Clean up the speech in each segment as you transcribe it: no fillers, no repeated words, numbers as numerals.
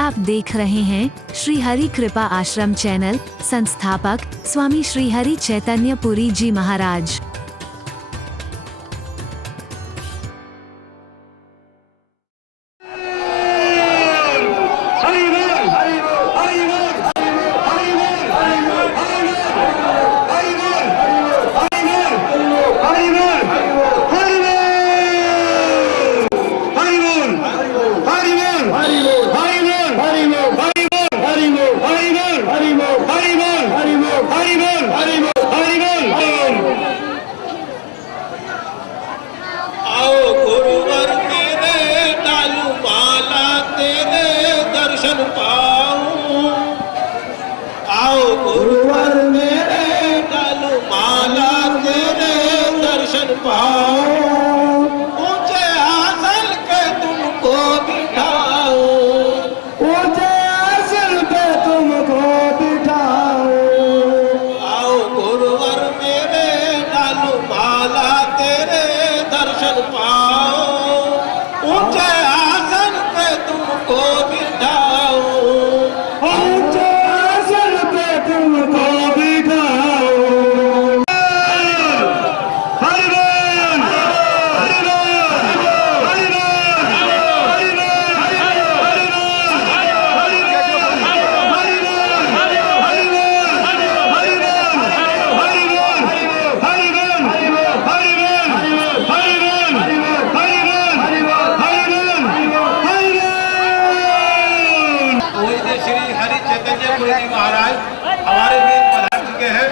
आप देख रहे हैं श्री हरि कृपा आश्रम चैनल। संस्थापक स्वामी श्री हरि चैतन्य पुरी जी महाराज। महाराज हमारे बीच पधार चुके हैं।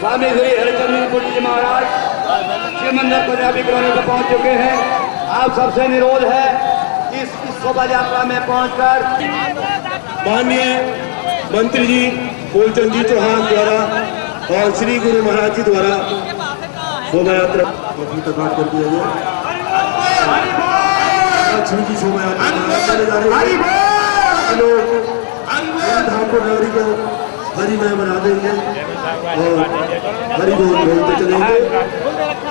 स्वामी श्री हरिचंद्र पुरी जी महाराज शिव मंदिर पंजाबी कॉलोनी पर पहुंच चुके हैं। आप सबसे निरोध है इस शोभा यात्रा में पहुंचकर माननीय मंत्री जी फूलचंद जी चौहान द्वारा और श्री गुरु महाराज जी द्वारा शोभा यात्रा कर दिया गया। की शोभा यात्रा धामपुर नगरी को हरिमय बना देंगे और हरि बोल बोलते चलेंगे।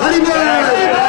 हरि बोल, हरि बोल।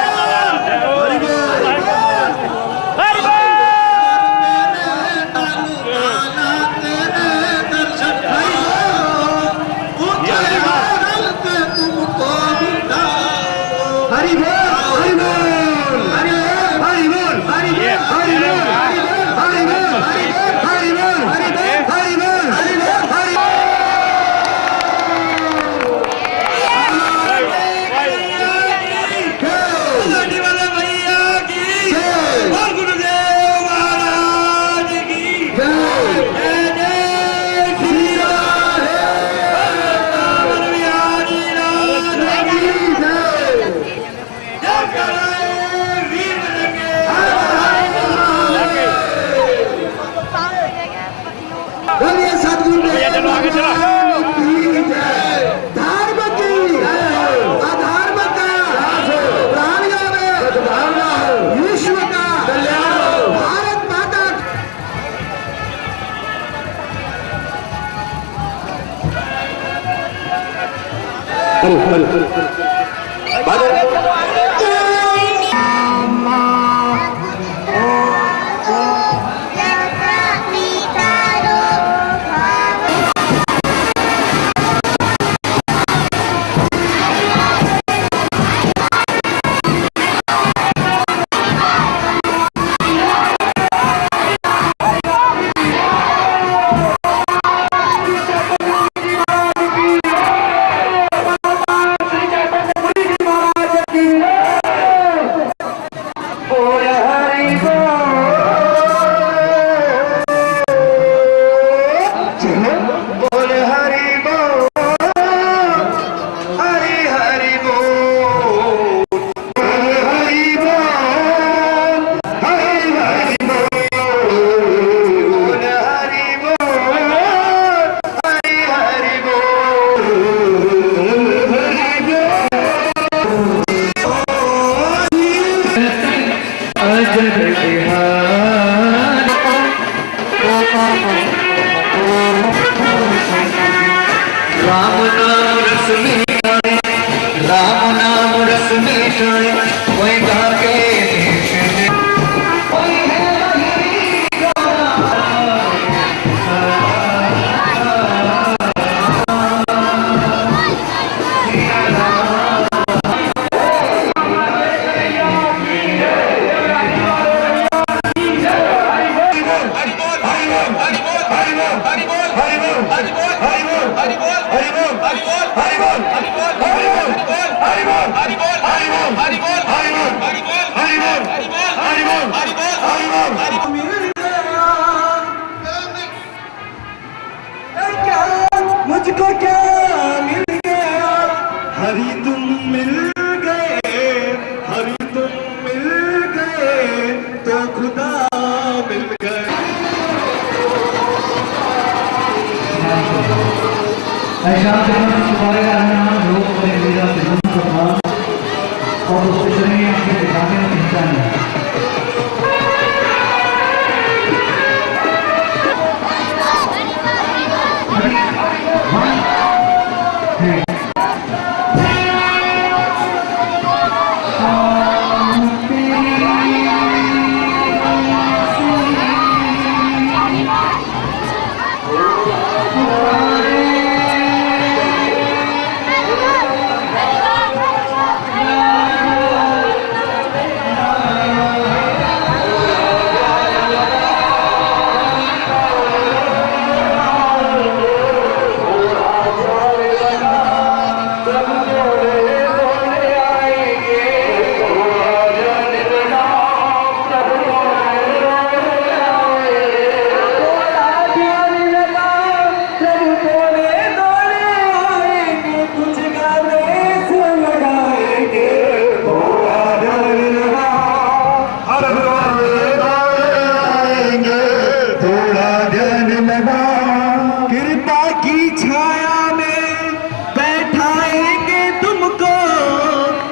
कृपा की छाया में बैठाएंगे तुमको,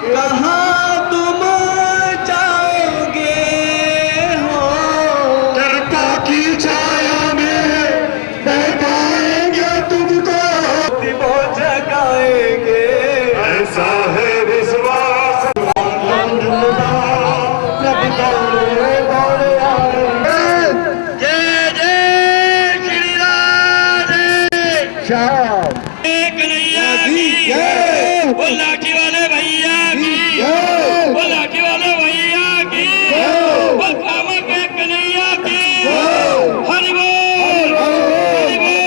कहाँ तुम जाओगे हो। कृपा की छाया में बैठाएंगे तुमको, वो जगाएंगे। ऐसा है विश्वास। कन्हैया की वो लाठी वाले भैया की, वो लाठी वाले भैया की, वो कामा के कन्हैया की। हरि बोल, हरि बोल।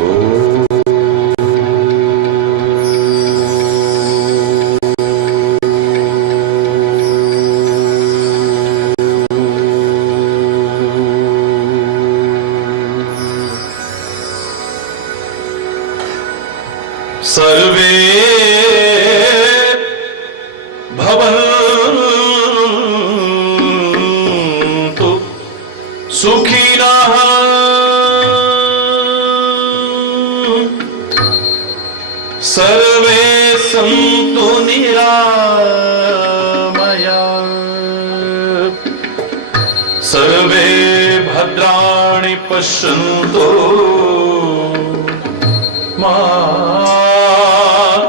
Oh सुखिनः सर्वे सन्तु निरामयाः सर्वे भद्राणि पश्यन्तु मा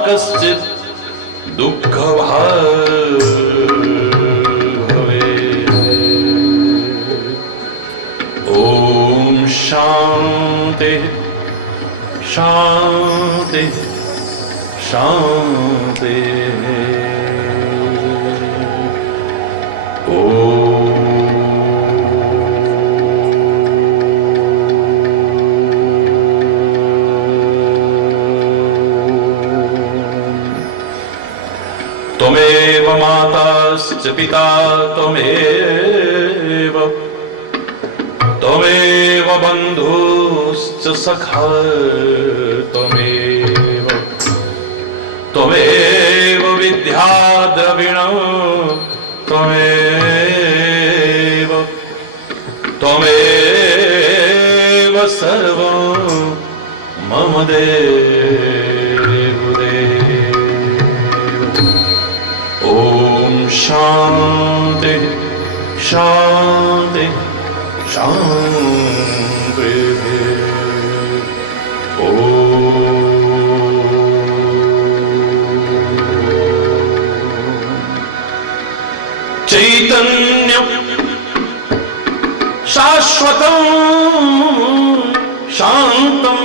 कश्चित् दुःखभाग् भवेत्। ॐ शान्ति शान्ति शान्ति। त्वमेव माताश्च पिता त्वमेव त्वमेव बन्धुश्च सखा त्वमेव त्वमेव विद्या द्रविणं त्वमेव त्वमेव सर्वं मम देवदेव। ॐ शान्ति शान्ति शान्ति। ॐ चैतन्यं शाश्वतं शान्तं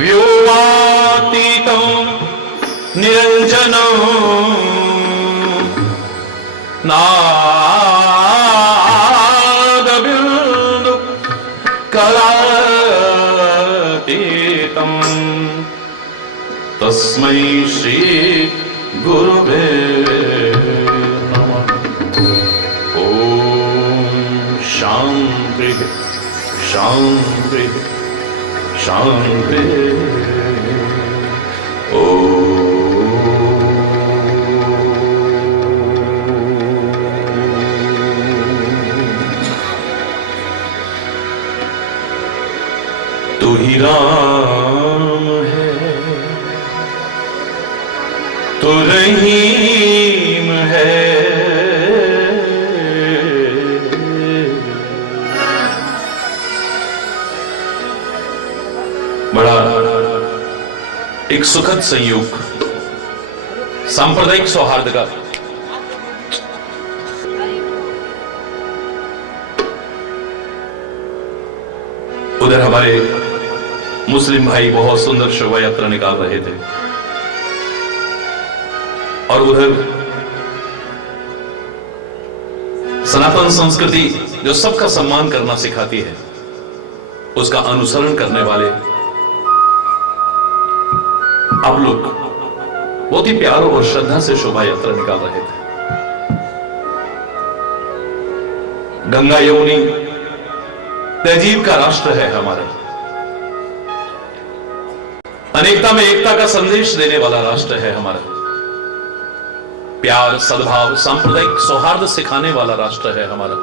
व्योमातीतं निरञ्जनं नादबिन्दु कलातीतं तस्मै श्री गुरुवे नमः। ॐ शान्ति शान्ति शान्ति। ॐ तू ही राम है तू रहीम है बड़ा एक सुखद संयोग सांप्रदायिक सौहार्द का उधर हमारे मुस्लिम भाई बहुत सुंदर शोभा यात्रा निकाल रहे थे और उधर सनातन संस्कृति जो सबका सम्मान करना सिखाती है उसका अनुसरण करने वाले आप लोग बहुत ही प्यार और श्रद्धा से शोभा यात्रा निकाल रहे थे। गंगा यमुनी तहजीब का राष्ट्र है हमारा, अनेकता में एकता का संदेश देने वाला राष्ट्र है हमारा, प्यार सद्भाव सांप्रदायिक सौहार्द सिखाने वाला राष्ट्र है हमारा,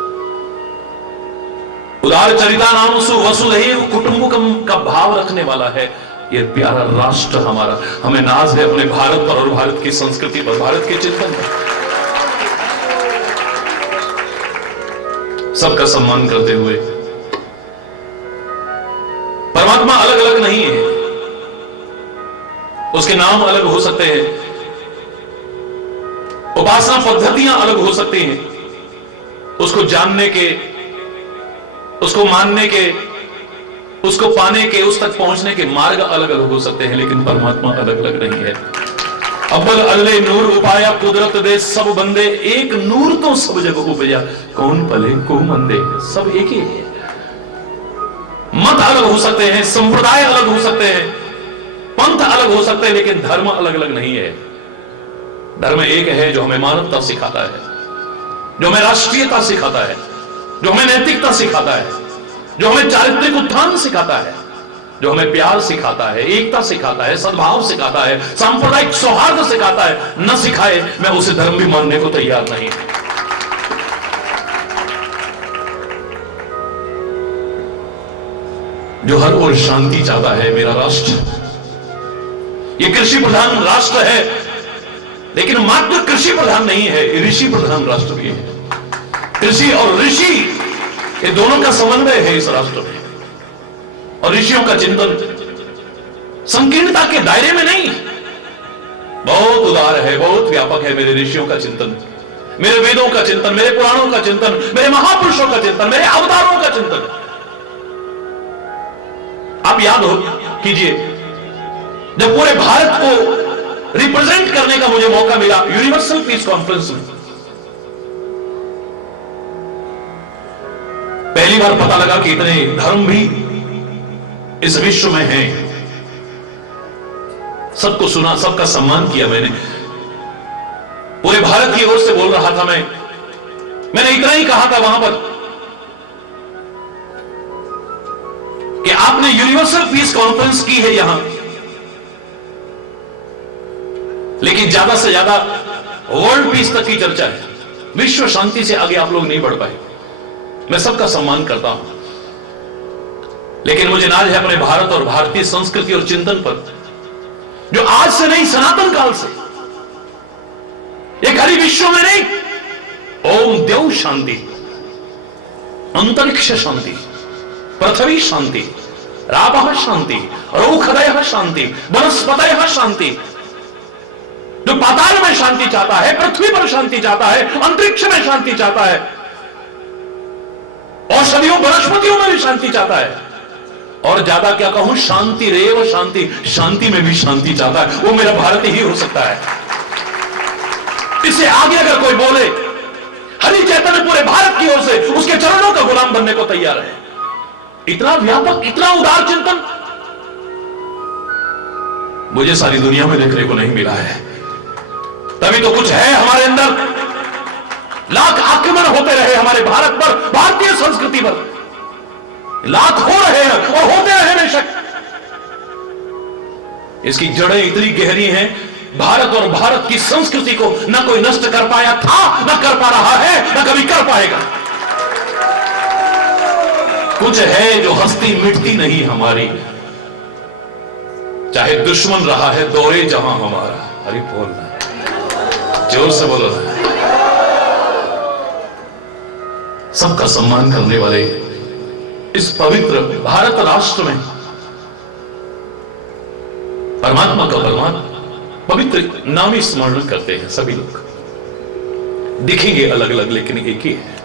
उदार चरिता नाम सु वसुधैव कुटुंबकम का भाव रखने वाला है ये प्यारा राष्ट्र हमारा। हमें नाज है अपने भारत पर और भारत की संस्कृति पर, भारत के चिंतन पर। सबका सम्मान करते हुए परमात्मा अलग अलग नहीं है, उसके नाम अलग हो सकते हैं, उपासना पद्धतियां अलग हो सकती हैं, उसको जानने के, उसको मानने के, उसको पाने के, उस तक पहुंचने के मार्ग अलग अलग हो सकते हैं, लेकिन परमात्मा अलग अलग नहीं है। अव्वल अल्ले नूर उपाया कुदरत दे सब बंदे, एक नूर तो सब जगह उपजा, कौन पले को मंदे, सब एक ही है। मत अलग हो सकते हैं, संप्रदाय अलग हो सकते हैं, पंथ अलग हो सकते हैं, लेकिन धर्म अलग अलग नहीं है। धर्म एक है जो हमें मानवता सिखाता है, जो हमें राष्ट्रीयता सिखाता है, जो हमें नैतिकता सिखाता है, जो हमें चारित्रिक उत्थान सिखाता है, जो हमें प्यार सिखाता है, एकता सिखाता है, सद्भाव सिखाता है, सांप्रदायिक सौहार्द सिखाता है। न सिखाए मैं उसे धर्म भी मानने को तैयार नहीं। जो हर ओर शांति चाहता है। मेरा राष्ट्र ये कृषि प्रधान राष्ट्र है, लेकिन मात्र कृषि प्रधान नहीं है, ऋषि प्रधान राष्ट्र भी है। कृषि और ऋषि ये दोनों का समन्वय है इस राष्ट्र में। और ऋषियों का चिंतन संकीर्णता के दायरे में नहीं, बहुत उदार है, बहुत व्यापक है। मेरे ऋषियों का चिंतन, मेरे वेदों का चिंतन, मेरे पुराणों का चिंतन, मेरे महापुरुषों का चिंतन, मेरे अवतारों का चिंतन। आप याद हो कीजिए, जब पूरे भारत को रिप्रेजेंट करने का मुझे मौका मिला यूनिवर्सल पीस कॉन्फ्रेंस में, पहली बार पता लगा कि इतने धर्म भी इस विश्व में हैं। सबको सुना, सबका सम्मान किया मैंने। पूरे भारत की ओर से बोल रहा था मैंने इतना ही कहा था वहां पर कि आपने यूनिवर्सल पीस कॉन्फ्रेंस की है यहां, लेकिन ज्यादा से ज्यादा वर्ल्ड पीस तक की चर्चा है। विश्व शांति से आगे आप लोग नहीं बढ़ पाए। मैं सबका सम्मान करता हूं, लेकिन मुझे नाज है अपने भारत और भारतीय संस्कृति और चिंतन पर, जो आज से नहीं सनातन काल से, एक हरि विश्व में नहीं, ओम देव शांति, अंतरिक्ष शांति, पृथ्वी शांति, रापः शांति, रोखदयः शांति, वनस्पतयः शांति। जो पाताल में शांति चाहता है, पृथ्वी पर शांति चाहता है, अंतरिक्ष में शांति चाहता है, औषधियों वनस्पतियों में भी शांति चाहता है, और ज्यादा क्या कहूं, शांति रेव शांति, शांति में भी शांति चाहता है, वो मेरा भारत ही हो सकता है। इससे आगे अगर कोई बोले, हरि चैतन्य पूरे भारत की ओर से उसके चरणों का गुलाम बनने को तैयार है। इतना व्यापक, इतना उदार चिंतन मुझे सारी दुनिया में देखने को नहीं मिला है। तभी तो कुछ है हमारे अंदर। लाख आक्रमण होते रहे हमारे भारत पर, भारतीय संस्कृति पर, लाख हो रहे हैं और होते रहे बेशक। इसकी जड़ें इतनी गहरी हैं, भारत और भारत की संस्कृति को न कोई नष्ट कर पाया था, न कर पा रहा है, न कभी कर पाएगा। कुछ है जो हस्ती मिटती नहीं हमारी, चाहे दुश्मन रहा है दौरे जहां हमारा। अरे बोलना, जोर से बोलो ना। सबका सम्मान करने वाले इस पवित्र भारत राष्ट्र में परमात्मा पवित्र नाम ही स्मरण करते हैं सभी लोग। दिखेंगे अलग अलग, लेकिन एक ही है।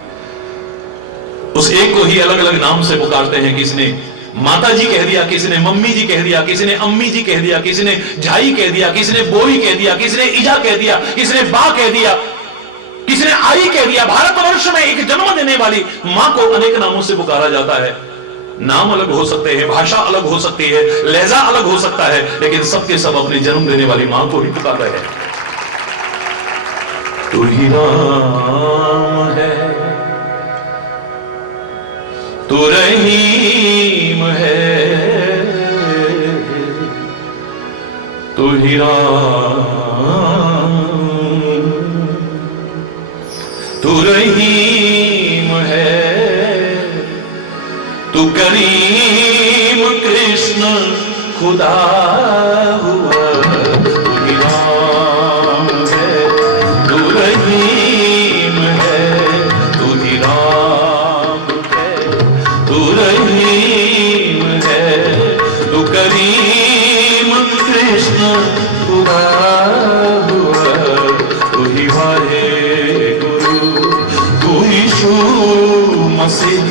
उस एक को ही अलग अलग नाम से पुकारते हैं। किसी ने माता जी कह दिया, किसी ने मम्मी जी कह दिया, किसी ने अम्मी जी कह दिया, किसी ने झाई कह दिया, किसी ने बोई कह दिया, किसी ने ईजा कह दिया, किसी ने बा कह दिया, किसी ने आई कह दिया। भारतवर्ष में एक जन्म देने वाली मां को अनेक नामों से पुकारा जाता है। नाम अलग हो सकते हैं, भाषा अलग हो सकती है, लहजा अलग हो सकता है, लेकिन सबके सब अपने जन्म देने वाली मां को ही पुकार रहे हैं। तू ही राम है, तू रहीम है, तू ही राम, तू रहीम है, तू करीम कृष्ण खुदा हुआ। तू ही राम है, तू रहीम है, तू ही राम है, तू रहीम है, तू करीम कृष्ण खुदा हुआ। तू ही वाहे गुरु, तू ही यीशु मसीह,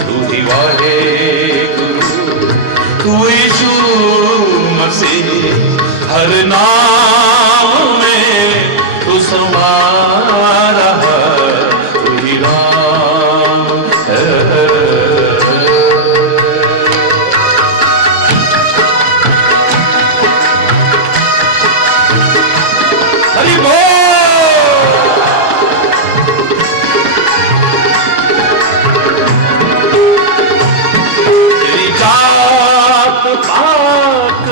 तू ही वाहे गुरु, तू यीशु मसीह। हर नाम में तू समारा है, तू ही राम है। हरि बोल। तेरी जात पाक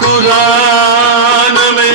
कुरान में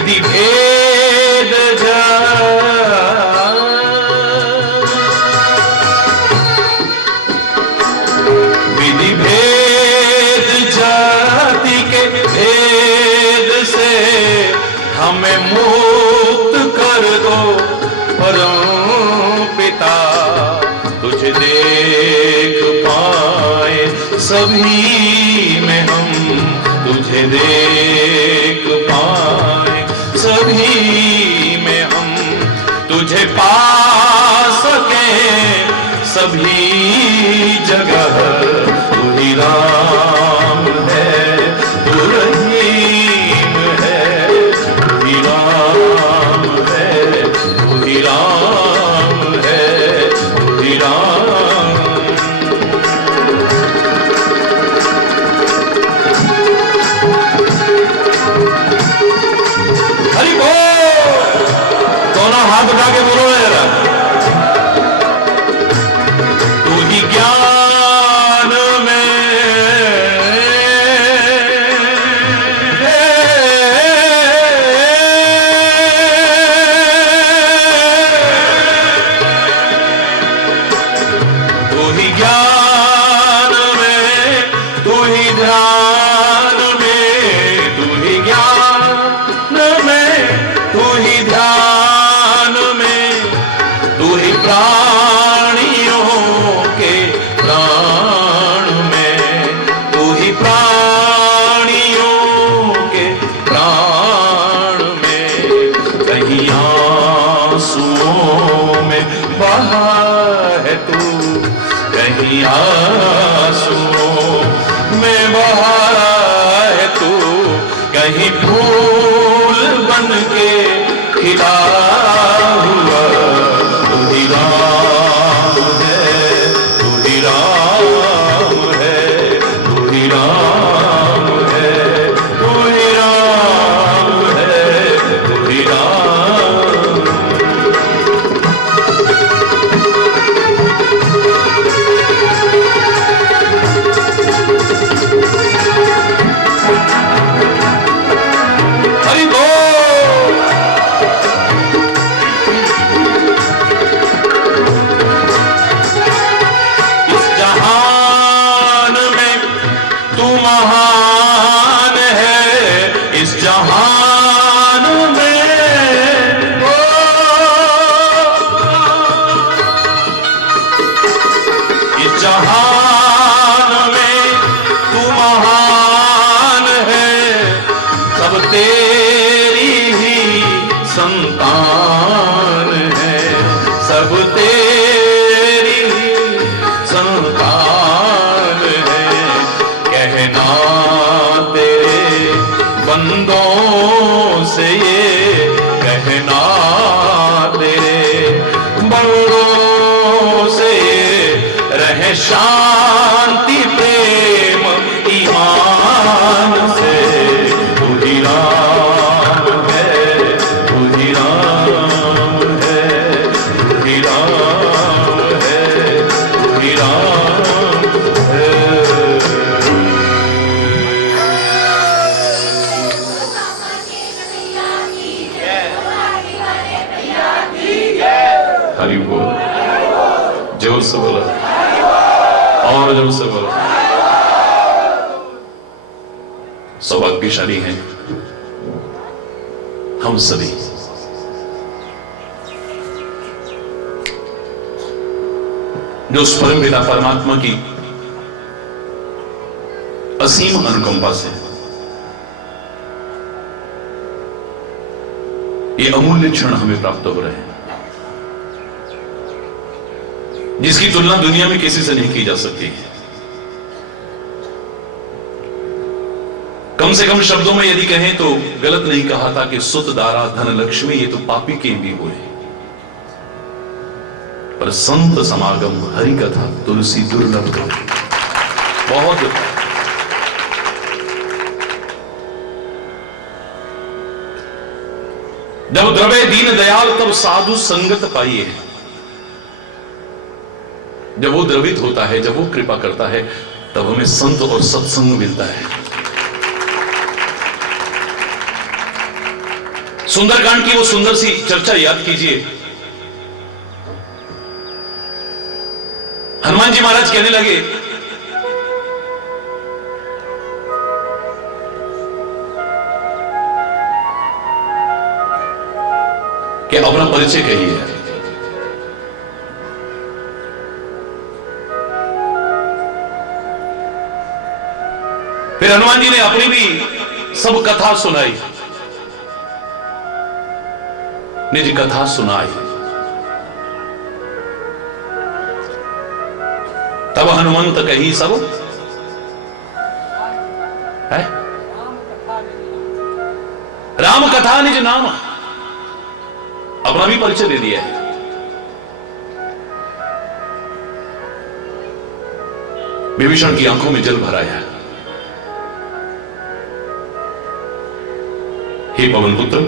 विधि भेद विधि भेद जाति के भेद से हमें मुक्त कर दो परम पिता। तुझे देख पाए सभी में हम, तुझे देख पाए सभी में हम, तुझे पा सके सभी जगह। तू ही राम है, तू रहीम है, तू ही राम है, तू ही राम है, तू ही राम। हरि बोल, दोनों हाथ उठा के बोलो जरा। तू ही ज्ञान में, तू ही ज्ञान में, तू ही ध्यान में, तू ही ज्ञान में, तू ही ध्यान में, तू ही प्राणियों के प्राण में, तू ही प्राणियों के प्राण में। कहीं आंसुओं में बहा है तू, कहीं आंसुओं में बहा है तू, कहीं फूल बन के खिला हुआ। तू ही राम है, तू ही राम है, तू ही राम है, तू ही राम है, तू ही राम। हरि बोल। इस जहान में तू महान है, इस जहान में ओ, इस जहान में तू महान है। सब तेरी ही संतान है, सब तेरी ही संतान है। कहना तेरे बंदों से ये, कहना तेरे बंदों से ये, रहे शांति प्रेम ईमान से। तू ही राम है, तू ही राम है, तू ही राम है, तू ही राम है। हरि बोल, जोर से बोला और जोर से बोला। सौभाग्यशाली हैं हम सभी, जो उस परम पिता परमात्मा की असीम अनुकंपा से ये अमूल्य क्षण हमें प्राप्त हो रहे हैं, जिसकी तुलना दुनिया में किसी से नहीं की जा सकती। कम से कम शब्दों में यदि कहें तो गलत नहीं कहा था कि सुत दारा धन लक्ष्मी ये तो पापी के भी हुए, पर संत समागम हरि कथा तुलसी दुर्लभ हो। बहुत जब द्रवे दीन दयाल तब साधु संगत पाइए। जब वो द्रवित होता है, जब वो कृपा करता है, तब हमें संत और सत्संग मिलता है। सुंदरकांड की वो सुंदर सी चर्चा याद कीजिए। हनुमान जी महाराज कहने लगे कि अपना परिचय कहिए। फिर हनुमान जी ने अपनी भी सब कथा सुनाई, निज कथा सुनाई। तब हनुमंत कही सब है राम कथा निज नाम, अपना भी परिचय दे दिया है। विभीषण की आंखों में जल भर आया। हे पवन पुत्र,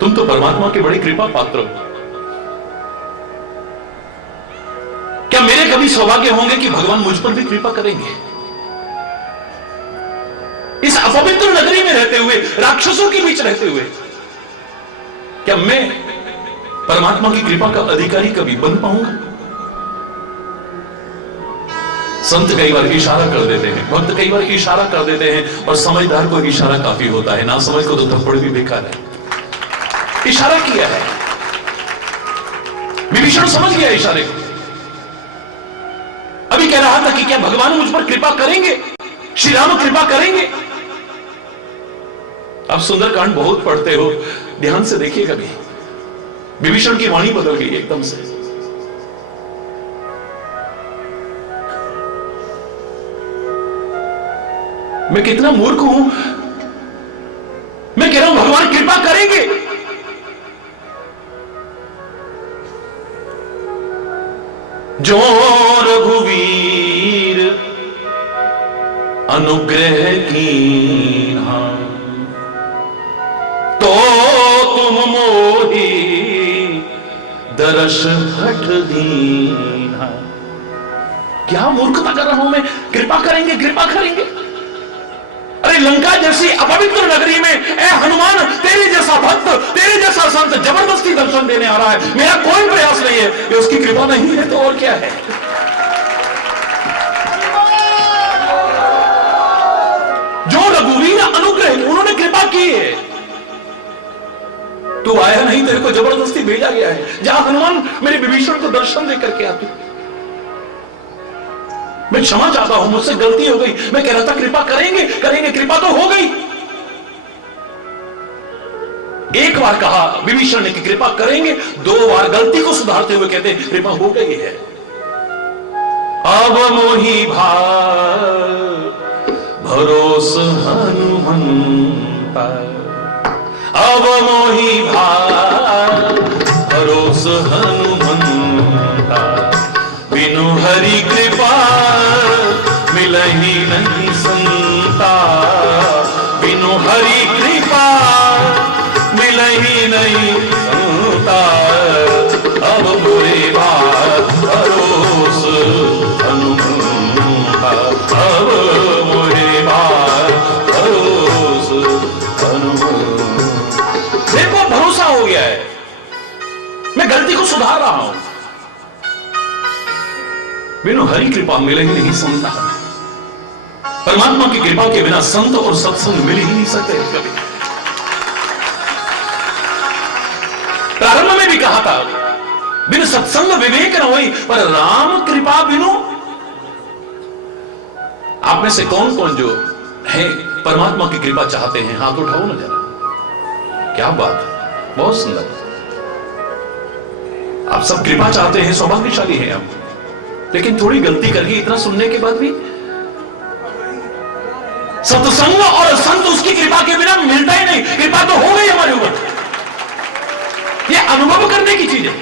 तुम तो परमात्मा के बड़ी कृपा पात्र हो। क्या मेरे कभी सौभाग्य होंगे कि भगवान मुझ पर भी कृपा करेंगे? इस अपवित्र नगरी में रहते हुए, राक्षसों के बीच रहते हुए, क्या मैं परमात्मा की कृपा का अधिकारी कभी बन पाऊंगा? संत कई बार इशारा कर देते हैं, भक्त कई बार इशारा कर देते हैं, और समझदार को इशारा काफी होता है, ना समझ को तो थप्पड़ भी बेकार है। इशारा किया है, विभीषण समझ गया इशारे को। अभी कह रहा था कि क्या भगवान मुझ पर कृपा करेंगे, श्री राम कृपा करेंगे। आप सुंदरकांड बहुत पढ़ते हो, ध्यान से देखिए। कभी विभीषण की वाणी बदल गई एकदम से। मैं कितना मूर्ख हूं, मैं कह रहा हूं भगवान कृपा करेंगे। जो रघुवीर अनुग्रह कीन्हा, तो तुम मोहि दरस हठ दीन्हा। क्या मूर्खता कर रहा हूं मैं? कृपा करेंगे, कृपा करेंगे। अरे लंका जैसी अपवित्र नगरी में ए हनुमान, तेरे जैसा भक्त, तेरे जैसा संत जबरदस्ती दर्शन देने आ रहा है। मेरा कोई प्रयास नहीं है, ये उसकी कृपा नहीं है तो और क्या है? जो रघुवीर अनुग्रह, उन्होंने कृपा की है। तू आया नहीं, तेरे को जबरदस्ती भेजा गया है। जा हनुमान, मेरे विभीषण को दर्शन दे करके आती। मैं क्षमा चाहता हूं, मुझसे गलती हो गई। मैं कह रहा था कृपा करेंगे, करेंगे, कृपा तो हो गई। एक बार कहा विभीषण ने कि कृपा करेंगे, 2 बार गलती को सुधारते हुए कहते हैं कृपा हो गई है। अब मोहि भरोस हनुमंता, अब मोहि भरोस हनुमंता। बिनु हरि कृपा मिलहि नहीं संता, बिनु हरि कृपा मिलहि नहीं संता। अब मोरे भरोस हनुमंता, अब मोरे भरोस हनुमंता। देखो भरोसा हो गया है, मैं गलती को सुधार रहा हूं। बिनु हरि कृपा मिले ही नहीं संता। परमात्मा की कृपा के बिना संत और सत्संग मिल ही नहीं सकते कभी। प्रारंभ में भी कहा था बिन सत्संग विवेक न होई, पर राम कृपा बिनु। आप में से कौन कौन जो है परमात्मा की कृपा चाहते हैं, हाथ उठाओ ना जरा। क्या बात है, बहुत सुंदर। आप सब कृपा चाहते हैं, सौभाग्यशाली हैं आप। लेकिन थोड़ी गलती करके इतना सुनने के बाद भी सत्संग और संत उसकी कृपा के बिना मिलता ही नहीं। कृपा तो हो गई हमारे ऊपर, ये अनुभव करने की चीज है।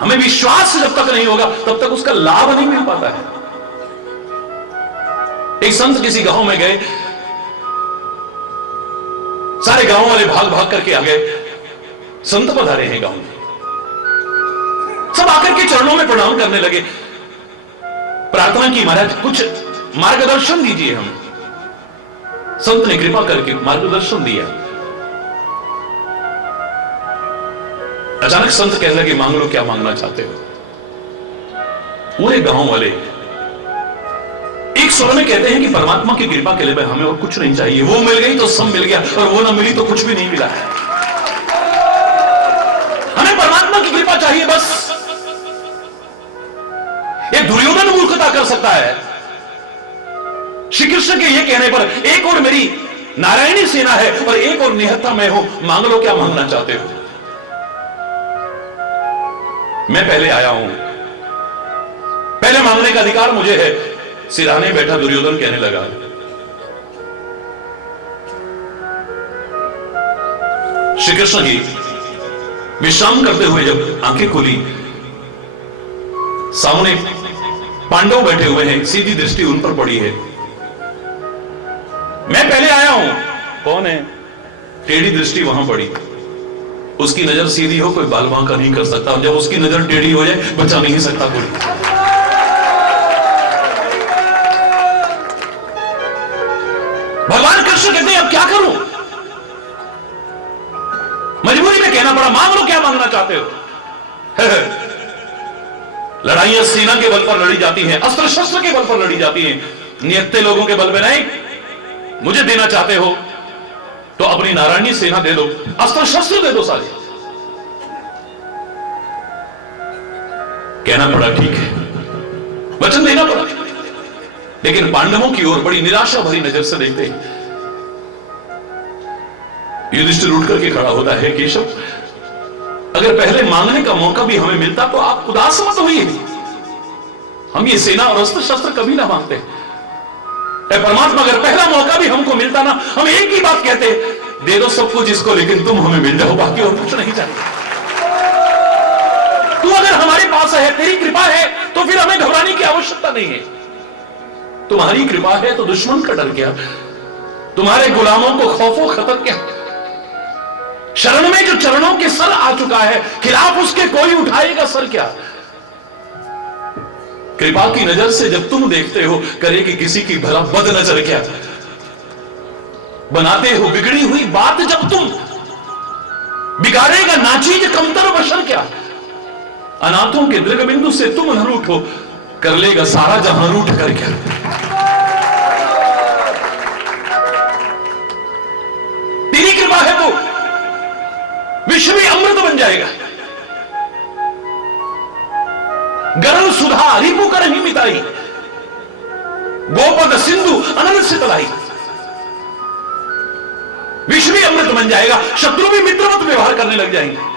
हमें विश्वास जब तक नहीं होगा तब तक उसका लाभ नहीं मिल पाता है। एक संत किसी गांव में गए, सारे गांव वाले भाग भाग करके आ गए। संत पधारे हैं गांव में, सब आकर के चरणों में प्रणाम करने लगे। प्रार्थना की, महाराज कुछ मार्गदर्शन दीजिए हम। संत ने कृपा करके मार्गदर्शन दिया। अचानक संत कहने लगे, मांग लो, क्या मांगना चाहते हो। पूरे गांव वाले एक स्वर में कहते हैं कि परमात्मा की कृपा के लिए हमें और कुछ नहीं चाहिए, वो मिल गई तो सब मिल गया, और वो ना मिली तो कुछ भी नहीं मिला है। हमें परमात्मा की कृपा चाहिए बस। ये दुर्योधन मूर्खता कर सकता है। श्री कृष्ण के ये कहने पर एक और मेरी नारायणी सेना है और एक और निहत्था मैं हूं, मांग लो, क्या मांगना चाहते हो। मैं पहले आया हूं, पहले मांगने का अधिकार मुझे है। सिराने बैठा दुर्योधन कहने लगा, श्री कृष्ण जी विश्राम करते हुए जब आंखें खुली, सामने पांडव बैठे हुए हैं, सीधी दृष्टि उन पर पड़ी है। मैं पहले आया हूं, कौन है। टेढ़ी दृष्टि वहां पड़ी। उसकी नजर सीधी हो, कोई बाल बांका नहीं कर सकता, जब उसकी नजर टेढ़ी हो जाए बचा नहीं सकता कोई। भगवान कृष्ण कहते हैं अब क्या करूं, मजबूरी में कहना पड़ा, मांग लो, क्या मांगना चाहते हो। लड़ाइयां सेना के बल पर लड़ी जाती हैं, अस्त्र शस्त्र के बल पर लड़ी जाती हैं, नियत्ते लोगों के बल पे नहीं। मुझे देना चाहते हो तो अपनी नारायणी सेना दे दो, अस्त्र शस्त्र दे दो सारे। कहना पड़ा ठीक है, वचन देना पड़ा। लेकिन पांडवों की ओर बड़ी निराशा भरी नजर से देखते युधिष्ठिर उठ करके खड़ा होता है, केशव अगर पहले मांगने का मौका भी हमें मिलता तो आप उदास मत होइए। हम ये सेना और अस्त्र शस्त्र कभी ना मांगते। परमात्मा अगर पहला मौका भी हमको मिलता ना, हम एक ही बात कहते, दे दो सब कुछ इसको, लेकिन तुम हमें मिल जाओ, बाकी और कुछ नहीं चाहिए। तू अगर हमारे पास है, तेरी कृपा है, तो फिर हमें घबराने की आवश्यकता नहीं है। तुम्हारी कृपा है तो दुश्मन का डर क्या, तुम्हारे गुलामों को खौफो खतर क्या। शरण में जो चरणों के सर आ चुका है, खिलाफ उसके कोई उठाएगा सर क्या। कृपा की नजर से जब तुम देखते हो, करेगी किसी की भला बद नजर क्या। बनाते हो बिगड़ी हुई बात जब तुम, बिगाड़ेगा नाचीज कमतर बशर क्या। अनाथों के दृग बिंदु से तुम न रूठो, कर लेगा सारा जहां रूठ कर क्या। तेरी कृपा है तो विश्व भी अमृत बन जाएगा। गरल सुधा रिपु कर ही मिताई, गोपद सिंधु अनंत से तलाई। विश्व भी अमृत बन जाएगा, शत्रु भी मित्रवत व्यवहार करने लग जाएंगे।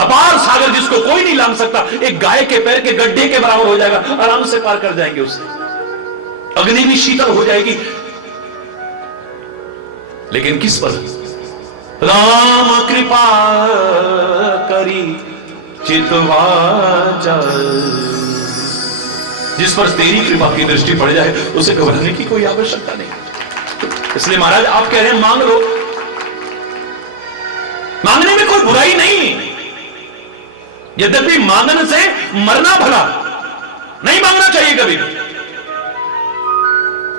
अपार सागर जिसको कोई नहीं लांग सकता, एक गाय के पैर के गड्ढे के बराबर हो जाएगा, आराम से पार कर जाएंगे उससे। अग्नि भी शीतल हो जाएगी। लेकिन किस पर, राम कृपा करी चितवा जाए। जिस पर तेरी कृपा की दृष्टि पड़ जाए, उसे घबराने की कोई आवश्यकता नहीं। इसलिए महाराज आप कह रहे हैं मांग लो, मांगने में कोई बुराई नहीं। यद्यपि मांगने से मरना भला, नहीं मांगना चाहिए कभी।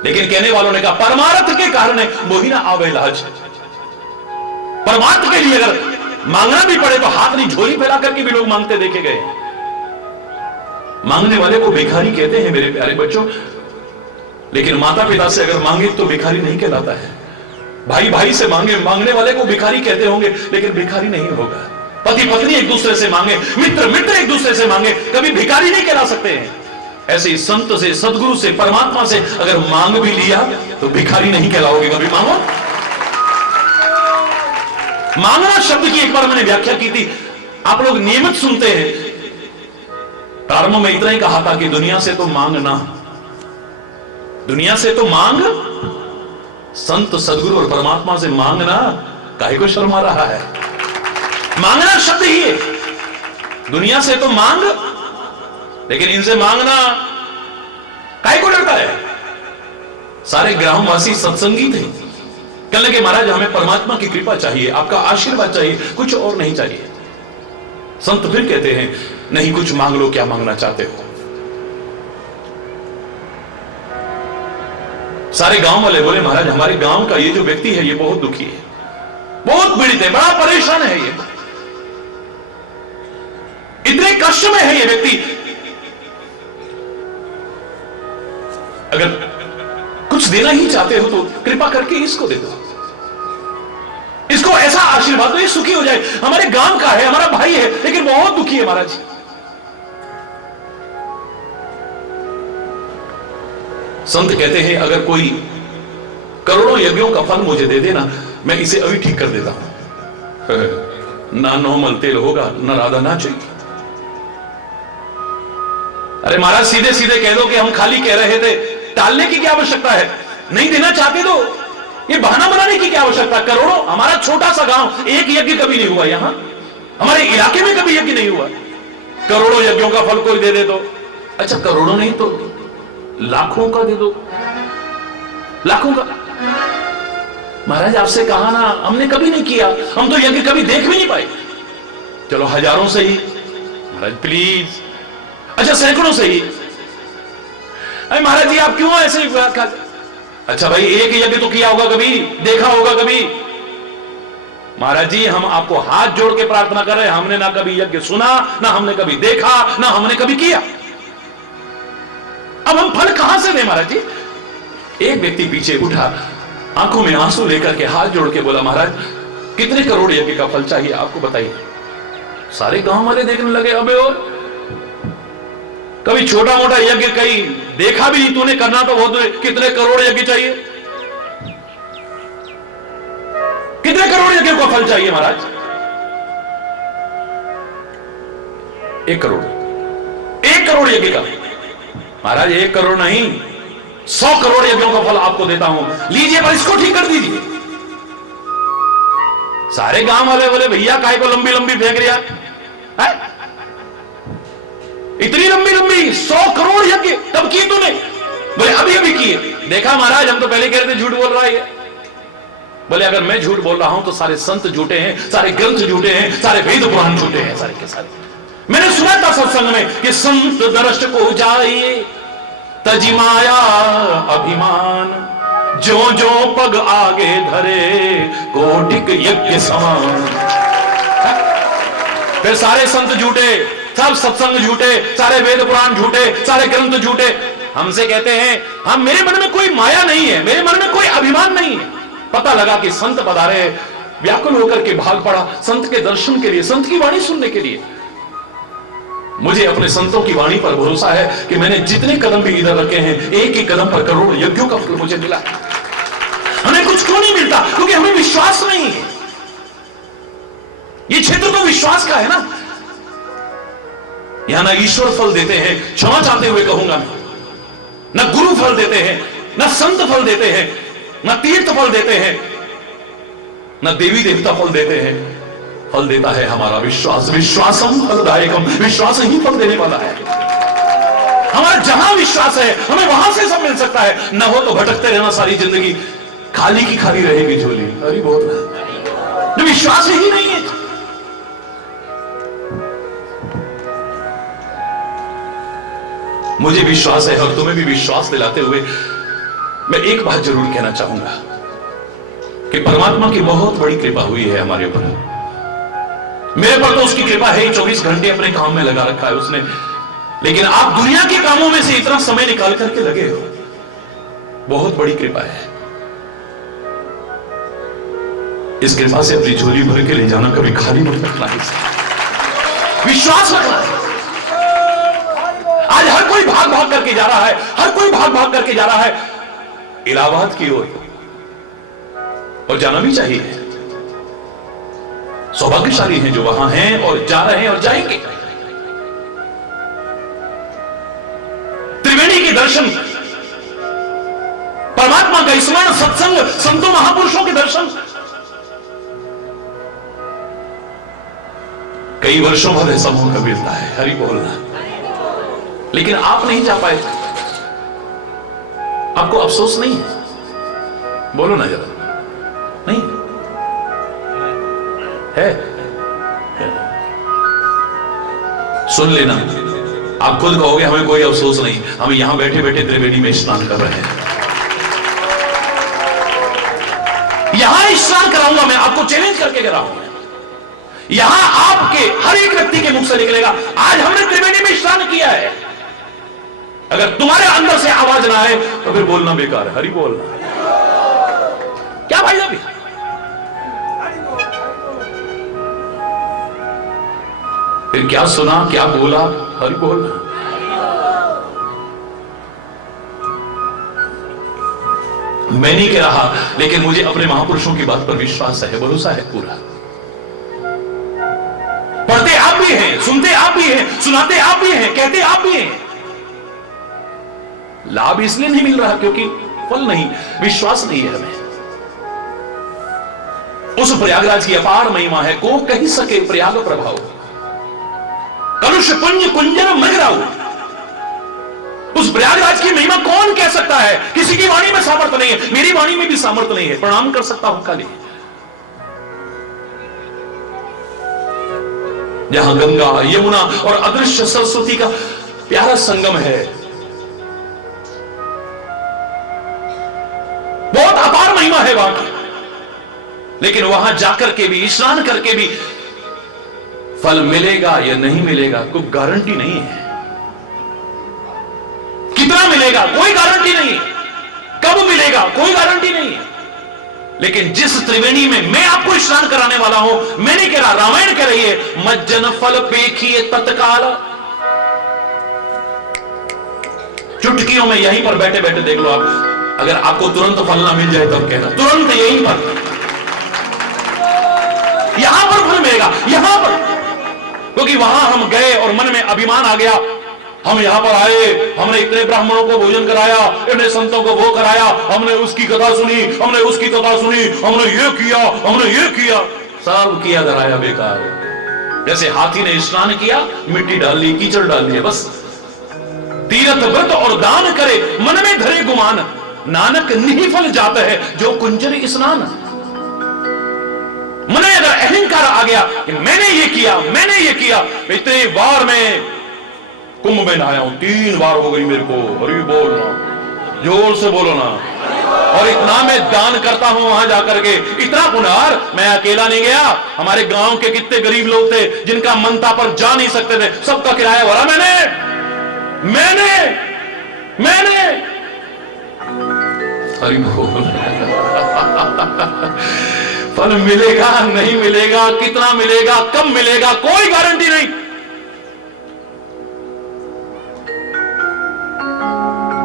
लेकिन कहने वालों ने कहा परमार्थ के कारण मोहि ना आवे लाज। परमार्थ के लिए अगर मांगना भी पड़े तो हाथ नहीं झोली फैला करके भी लोग मांगते देखे गए। मांगने वाले को भिखारी कहते हैं मेरे प्यारे बच्चों, लेकिन माता पिता से अगर मांगे तो भिखारी नहीं कहलाता है। भाई भाई से मांगे, मांगने वाले को भिखारी कहते होंगे, लेकिन भिखारी नहीं होगा। पति पत्नी एक दूसरे से मांगे, मित्र मित्र एक दूसरे से मांगे, कभी भिखारी नहीं कहला सकते हैं। ऐसे ही संत से, सदगुरु से, परमात्मा से अगर मांग भी लिया तो भिखारी नहीं कहलाओगे कभी। मांगो। मांगना शब्द की एक बार मैंने व्याख्या की थी, आप लोग नियमित सुनते हैं। प्रारंभ में इतना ही कहा था कि दुनिया से तो मांगना, दुनिया से तो मांग, संत सदगुरु और परमात्मा से मांगना काहे को शर्मा रहा है। मांगना शब्द ही है, दुनिया से तो मांग, लेकिन इनसे मांगना काहे को डरता है। सारे ग्रामवासी सत्संगी थे, कहने लगे महाराज हमें परमात्मा की कृपा चाहिए, आपका आशीर्वाद चाहिए, कुछ और नहीं चाहिए। संत फिर कहते हैं नहीं, कुछ मांग लो, क्या मांगना चाहते हो। सारे गांव वाले बोले महाराज हमारे गांव का ये जो व्यक्ति है ये बहुत दुखी है, बहुत पीड़ित है, बड़ा परेशान है ये। इतने कष्ट में है ये व्यक्ति, अगर कुछ देना ही चाहते हो तो कृपा करके इसको दे दो, इसको ऐसा आशीर्वाद दो ये सुखी हो जाए। हमारे गांव का है, हमारा भाई है, लेकिन बहुत दुखी है महाराज। संत कहते हैं अगर कोई करोड़ों यज्ञों का फल मुझे दे देना, मैं इसे अभी ठीक कर देता हूं। ना नॉर्मल तेल होगा, ना राधा ना चाहिए। अरे महाराज सीधे सीधे कह दो कि हम खाली कह रहे थे, टालने की क्या आवश्यकता है? नहीं देना चाहते तो ये बहाना बनाने की क्या आवश्यकता? करोड़ों, हमारा छोटा सा गांव, एक यज्ञ कभी नहीं हुआ यहां, हमारे इलाके में कभी यज्ञ नहीं हुआ। करोड़ों यज्ञों का फल कोई दे दे तो, अच्छा करोड़ों नहीं तो लाखों का दे दो, लाखों का। महाराज आपसे कहा ना, हमने कभी नहीं किया, हम तो यज्ञ कभी देख भी नहीं पाए। चलो हजारों से ही महाराज प्लीज, अच्छा सैकड़ों से ही। अरे महाराज जी आप क्यों ऐसे? अच्छा भाई एक यज्ञ तो किया होगा कभी, देखा होगा कभी। महाराज जी हम आपको हाथ जोड़ के प्रार्थना कर रहे हैं, हमने ना कभी यज्ञ सुना, ना हमने कभी देखा, ना हमने कभी किया। अब हम फल कहां से दें महाराज जी? एक व्यक्ति पीछे उठा, आंखों में आंसू लेकर के हाथ जोड़ के बोला, महाराज कितने करोड़ यज्ञ का फल चाहिए आपको बताइए। सारे गांव वाले देखने लगे, अबे ओ कभी छोटा मोटा यज्ञ कहीं देखा भी नहीं तूने, करना तो बहुत, कितने करोड़ यज्ञ चाहिए? कितने करोड़ यज्ञ का फल चाहिए महाराज? 1 करोड़, 1 करोड़ यज्ञ का। महाराज 1 करोड़ नहीं, 100 करोड़ यज्ञों का फल आपको देता हूं, लीजिए पर इसको ठीक कर दीजिए। सारे गांव वाले बोले भैया काहे को लंबी लंबी फेंक रहा है? इतनी लंबी लंबी 100 करोड़ यज्ञ तब किए तूने? बोले अभी अभी किए। देखा महाराज हम तो पहले कह रहे थे झूठ बोल रहा है। बोले अगर मैं झूठ बोल रहा हूं तो सारे संत झूठे हैं, सारे ग्रंथ झूठे हैं, सारे वेद पुराण झूठे हैं, सारे के सारे। मैंने सुना था सत्संग में कि संत दर्श को जाइए तजी माया अभिमान, जो जो पग आगे धरे कोटिक यज्ञ समान। फिर सारे संत झूठे, सब सत्संग झूठे, सारे वेद पुराण झूठे, सारे ग्रंथ झूठे। हमसे कहते हैं हम, मेरे मन में कोई माया नहीं है, मेरे मन में कोई अभिमान नहीं है। पता लगा कि संत पधारे, व्याकुल होकर के भाग पड़ा संत के दर्शन के लिए, संत की वाणी सुनने के लिए। मुझे अपने संतों की वाणी पर भरोसा है कि मैंने जितने कदम भी इधर रखे हैं, एक एक कदम पर करोड़ यज्ञों का फल मुझे मिला। हमें कुछ क्यों नहीं मिलता? क्योंकि हमें विश्वास नहीं है। ये क्षेत्र तो विश्वास का है ना। यहां ना ईश्वर फल देते हैं, क्षमा चाहते हुए कहूंगा मैं, ना गुरु फल देते हैं, ना संत फल देते हैं, ना तीर्थ फल देते हैं, ना देवी देवता फल देते हैं। फल देता है हमारा विश्वास। विश्वासम फलदायकम, विश्वास ही फल देने वाला है। हमारा जहां विश्वास है हमें वहां से सब मिल सकता है। न हो तो भटकते रहना सारी जिंदगी, खाली की खाली रहेगी झोली। अरे बहुत जो विश्वास ही नहीं है। मुझे विश्वास है और तुम्हें भी विश्वास दिलाते हुए मैं एक बात जरूर कहना चाहूंगा कि परमात्मा की बहुत बड़ी कृपा हुई है हमारे ऊपर। मेरे पर तो उसकी कृपा है ही, 24 घंटे अपने काम में लगा रखा है उसने। लेकिन आप दुनिया के कामों में से इतना समय निकाल करके लगे हो, बहुत बड़ी कृपा है। इस कृपा से अपनी झोली भर के ले जाना, कभी खाली मत रखना है, विश्वास रखना है। आज हर कोई भाग भाग करके जा रहा है, हर कोई भाग भाग करके जा रहा है इलाहाबाद की ओर, और जाना भी चाहिए। सौभाग्यशाली हैं जो वहां हैं और जा रहे हैं और जाएंगे। त्रिवेणी के दर्शन, परमात्मा का स्मरण, सत्संग, संतों महापुरुषों के दर्शन कई वर्षों बाद ऐसा मौका मिलता है हरि बोलना। लेकिन आप नहीं जा पाए, आपको अफसोस नहीं है? बोलो ना जरा, नहीं है? सुन लेना, आप खुद कहोगे हमें कोई अफसोस नहीं, हम यहां बैठे बैठे त्रिवेणी में स्नान कर रहे हैं। यहां स्नान कराऊंगा मैं, आपको चैलेंज करके कराऊंगा। यहां आपके हर एक व्यक्ति के मुख से निकलेगा, आज हमने त्रिवेणी में स्नान किया है। अगर तुम्हारे अंदर से आवाज ना आए तो फिर बोलना बेकार है। हरि बोलना क्या भाई साहब, फिर क्या सुना क्या बोला, हरि बोलना। मैं नहीं कह रहा, लेकिन मुझे अपने महापुरुषों की बात पर विश्वास है, भरोसा है पूरा। पढ़ते आप भी हैं, सुनते आप भी हैं, सुनाते आप भी हैं, कहते आप भी हैं। लाभ इसलिए नहीं मिल रहा क्योंकि फल नहीं, विश्वास नहीं है हमें। उस प्रयागराज की अपार महिमा है, को कही सके प्रयाग प्रभाव। कलुष पुंज कुंजन मगराऊ, उस प्रयागराज की महिमा कौन कह सकता है? किसी की वाणी में सामर्थ्य नहीं है, मेरी वाणी में भी सामर्थ्य नहीं है। प्रणाम कर सकता हूं खाली। जहां गंगा यमुना और अदृश्य सरस्वती का प्यारा संगम है, बहुत अपार महिमा है वहां की, लेकिन वहां जाकर के भी, स्नान करके भी फल मिलेगा या नहीं मिलेगा कोई गारंटी नहीं है। कितना मिलेगा कोई गारंटी नहीं, कब मिलेगा कोई गारंटी नहीं है। लेकिन जिस त्रिवेणी में मैं आपको स्नान कराने वाला हूं, मैं नहीं कह रहा, रामायण कह रही है, मज्जन फल पेखिए तत्काल। चुटकियों में यहीं पर बैठे बैठे देख लो आप, अगर आपको तुरंत फल ना मिल जाए तब कहना, तुरंत यहीं पर, यहां पर फल मिलेगा, यहां पर। क्योंकि वहां हम गए और मन में अभिमान आ गया, हम यहां पर आए, हमने इतने ब्राह्मणों को भोजन कराया, इतने संतों को वो कराया, हमने उसकी कथा सुनी, हमने उसकी कथा सुनी, हमने ये किया, हमने ये किया, सब किया कराया बेकार। जैसे हाथी ने स्नान किया, मिट्टी डाल ली, कीचड़ डाल दिया, बस। तीर्थ व्रत और दान करे, मन में धरे गुमान, नानक नहीं फल जाता है जो कुंजर स्नान। मन में अगर अहंकार आ गया कि मैंने ये किया, मैंने ये किया, इतने बार मैं कुंभ में नहाया हूं, 3 बार हो गई मेरे को, हरि बोलना, जोर से बोलो ना, और इतना मैं दान करता हूं वहां जाकर के, इतना पुनार। मैं अकेला नहीं गया, हमारे गांव के कितने गरीब लोग थे जिनका मनता पर जा नहीं सकते थे, सबका किराया भरा मैंने, मैंने, मैंने। हरि बोल। फल मिलेगा नहीं मिलेगा, कितना मिलेगा, कब मिलेगा, कोई गारंटी नहीं।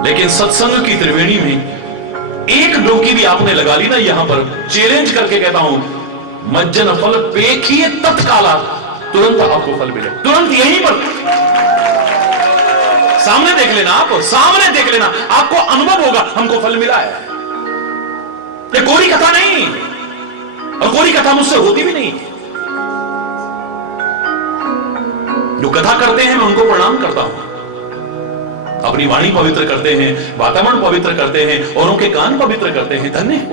लेकिन सत्संग की त्रिवेणी में एक डुबकी भी आपने लगा ली ना, यहां पर चैलेंज करके कहता हूं, मज्जन फल पेखिए तत्काला, तुरंत आपको फल मिले, तुरंत यहीं पर। सामने देख लेना, आप सामने देख लेना, आपको अनुभव होगा हमको फल मिला है। ये कोरी कथा नहीं, और कोरी कथा मुझसे होती भी नहीं। जो कथा करते हैं मैं उनको प्रणाम करता हूं, अपनी वाणी पवित्र करते हैं, वातावरण पवित्र करते हैं, औरों के कान पवित्र करते हैं, धन्य है।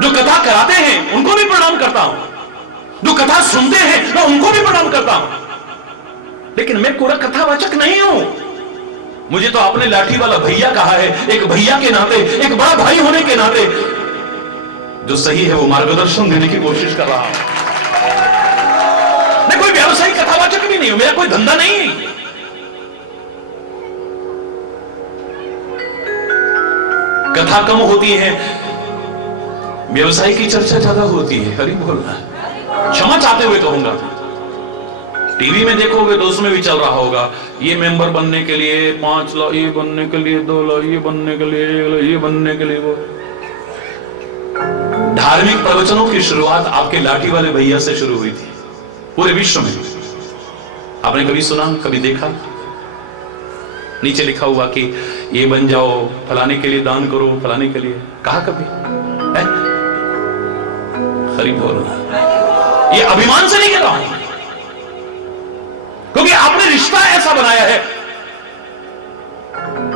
जो कथा कराते हैं उनको भी प्रणाम करता हूं, जो कथा सुनते हैं मैं उनको भी प्रणाम करता हूं। लेकिन मैं पूरा कथावाचक नहीं हूं। मुझे तो आपने लाठी वाला भैया कहा है, एक भैया के नाते, एक बड़ा भाई होने के नाते जो सही है वो मार्गदर्शन देने की कोशिश कर रहा हूं। मैं कोई व्यावसायिक कथावाचक भी नहीं हूं, मेरा कोई धंधा नहीं है। कथा कम होती है, व्यवसाय की चर्चा ज्यादा होती है। हरि बोलना, क्षमा चाहते हुए कहूंगा। टीवी में देखोगे तो उसमें भी चल रहा होगा, ये मेंबर बनने के लिए 5 लाख, ये बनने के लिए 2 लाख, ये बनने के लिए 1 लाख, ये बनने के लिए वो। धार्मिक प्रवचनों की शुरुआत आपके लाठी वाले भैया से शुरू हुई थी पूरे विश्व में। आपने कभी सुना, कभी देखा? नीचे लिखा हुआ कि ये बन जाओ, फलाने के लिए दान करो, फलाने के लिए। कहा कभी? हरि बोल। ये अभिमान से नहीं कह रहा हूं, क्योंकि आपने रिश्ता ऐसा बनाया है।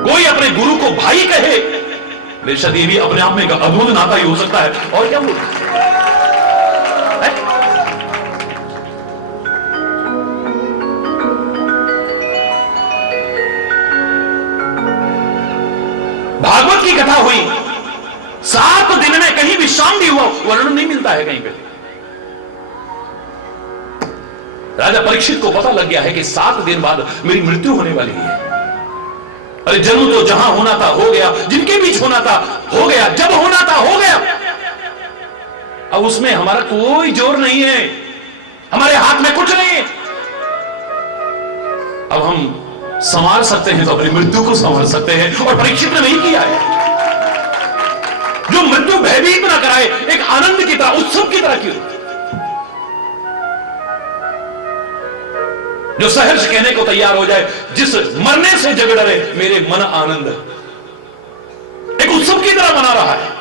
कोई अपने गुरु को भाई कहे, बेशक ये भी अपने आप में एक अद्भुत नाता ही हो सकता है। और क्या बोल, भागवत की कथा हुई, 7 दिन में कहीं विश्राम भी हुआ, वर्णन नहीं मिलता है कहीं पे। राजा परीक्षित को पता लग गया है कि 7 दिन बाद मेरी मृत्यु होने वाली है। अरे जन्म तो जहां होना था हो गया, जिनके बीच होना था हो गया, जब होना था हो गया। अब उसमें हमारा कोई जोर नहीं है, हमारे हाथ में कुछ नहीं है। अब हम संभाल सकते हैं तो अपनी मृत्यु को संभाल सकते हैं, और परीक्षित ने नहीं किया है। जो मृत्यु भयभीत ना कराए, एक आनंद की तरह, उत्सव की तरह की, जो सहर्ष कहने को तैयार हो जाए, जिस मरने से जग डरे मेरे मन आनंद, एक उत्सव की तरह मना रहा है।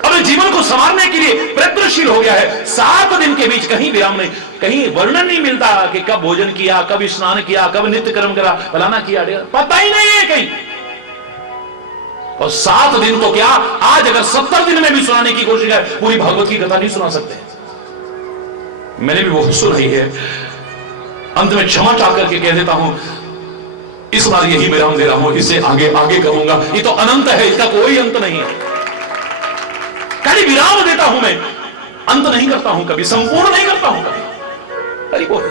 अपने जीवन को संवारने के लिए प्रयत्नशील हो गया है। 7 दिन के बीच कहीं विराम नहीं, कहीं वर्णन नहीं मिलता कि कब भोजन किया, कब स्नान किया, कब नित्य कर्म करा, फलाना किया, पता ही नहीं है कहीं। और 7 दिन तो क्या, आज अगर 70 दिन में भी सुनाने की कोशिश है, पूरी भागवत की कथा नहीं सुना सकते। मैंने भी बहुत सुनाई है। अंत में क्षमा चाह करके कह देता हूं, इस बार यही विराम दे रहा हूं, इसे आगे आगे कहूंगा। ये तो अनंत है, इसका कोई अंत नहीं है। खाली विराम देता हूं मैं, अंत नहीं करता हूं कभी, संपूर्ण नहीं करता हूं कभी। अरे बोल,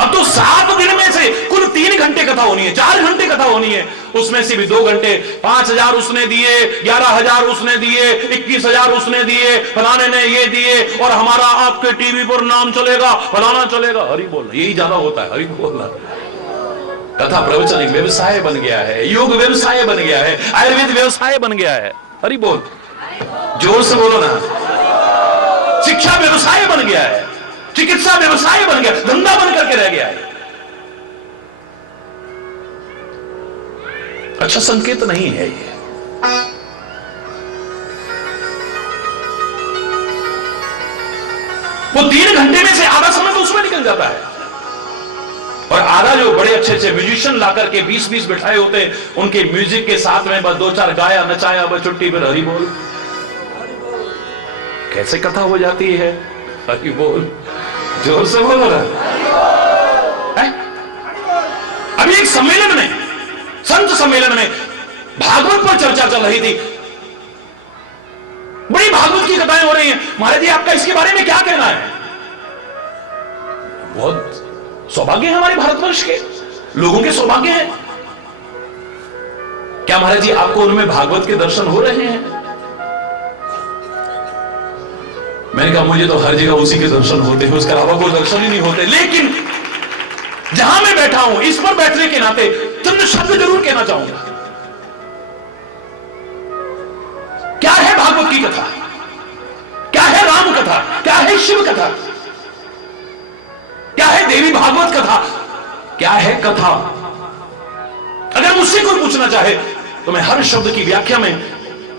अब तो 7 दिन में से कुल 3 घंटे कथा होनी है, 4 घंटे कथा होनी है। उसमें से भी 2 घंटे 5,000 उसने दिए, 11,000 उसने दिए, 21,000 उसने दिए, फलाने ने ये दिए, और हमारा आपके टीवी पर नाम चलेगा, फलाना चलेगा। हरि बोलना, यही ज्यादा होता है। हरि बोलना, कथा प्रवचन एक व्यवसाय बन गया है, योग व्यवसाय बन गया है, आयुर्वेद व्यवसाय बन गया है। हरि बोल, जोर से बोलो ना। शिक्षा व्यवसाय बन गया है, चिकित्सा व्यवसाय बन गया, धंधा बन करके रह गया है। अच्छा संकेत नहीं है ये। वो 3 घंटे में से आधा समय तो उसमें निकल जाता है, और आधा जो बड़े अच्छे अच्छे म्यूजिशियन ला करके 20-20 बिठाए होते हैं, उनके म्यूजिक के साथ में बस 2-4 गाया नचाया, बस छुट्टी पर हरि बोल। कैसे कथा हो जाती है? हरि बोल, जोर से बोल रहा है। अभी एक सम्मेलन में, संत सम्मेलन में भागवत पर चर्चा चल रही थी। बड़ी भागवत की कथाएं हो रही हैं। महाराज जी, आपका इसके बारे में क्या कहना है? बहुत सौभाग्य है हमारे भारतवर्ष के लोगों के, सौभाग्य है। क्या महाराज जी आपको उनमें भागवत के दर्शन हो रहे हैं? मैंने कहा मुझे तो हर जगह उसी के दर्शन होते हैं, उसके अलावा कोई दर्शन ही नहीं होते। लेकिन जहां मैं बैठा हूं, इस पर बैठने के नाते चंद शब्द जरूर कहना चाहूंगा। क्या है भागवत की कथा? क्या है राम कथा? क्या है शिव कथा? क्या है देवी भागवत कथा? क्या है कथा? अगर मुझसे कोई पूछना चाहे तो मैं हर शब्द की व्याख्या में